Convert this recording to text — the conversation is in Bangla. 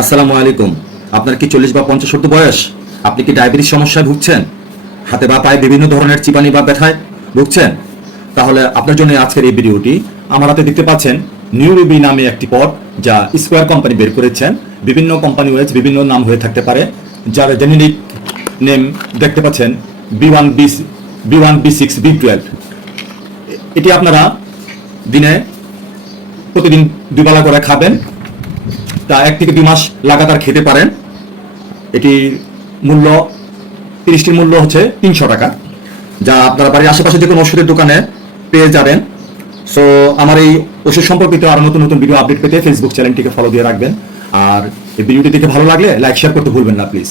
আসসালামু আলাইকুম। আপনার কি চল্লিশ বা পঞ্চাশ ঊর্ধ্ব বয়স? আপনি কি ডায়াবেটিস সমস্যায় ভুগছেন? হাতে বা পায়ে বিভিন্ন ধরনের চিপানি বা ব্যথায় ভুগছেন? তাহলে আপনার জন্য আজকের এই ভিডিওটি আমার হাতে দেখতে পাচ্ছেন নিউরোবি নামে একটি পদ যা স্কোয়ার কোম্পানি বের করেছেন। বিভিন্ন কোম্পানি ওয়েজ বিভিন্ন নাম হয়ে থাকতে পারে। যার জেনেরিক নেম দেখতে পাচ্ছেন B one B B one B six B twelve. এটি আপনারা দিনে প্রতিদিন দুবেলা করে খাবেন। তা এক থেকে দুই মাস লাগাতার খেতে পারেন। এটি মূল্য, তিরিশটির মূল্য হচ্ছে তিনশো টাকা। যা আপনারা বাড়ির আশেপাশে যে কোনো ওষুধের দোকানে পেয়ে যাবেন। সো আমার এই ওষুধ সম্পর্কিত আরও নতুন নতুন ভিডিও আপডেট পেতে ফেসবুক চ্যানেলটিকে ফলো দিয়ে রাখবেন। আর এই ভিডিওটি দেখে ভালো লাগলে লাইক শেয়ার করতে ভুলবেন না প্লিজ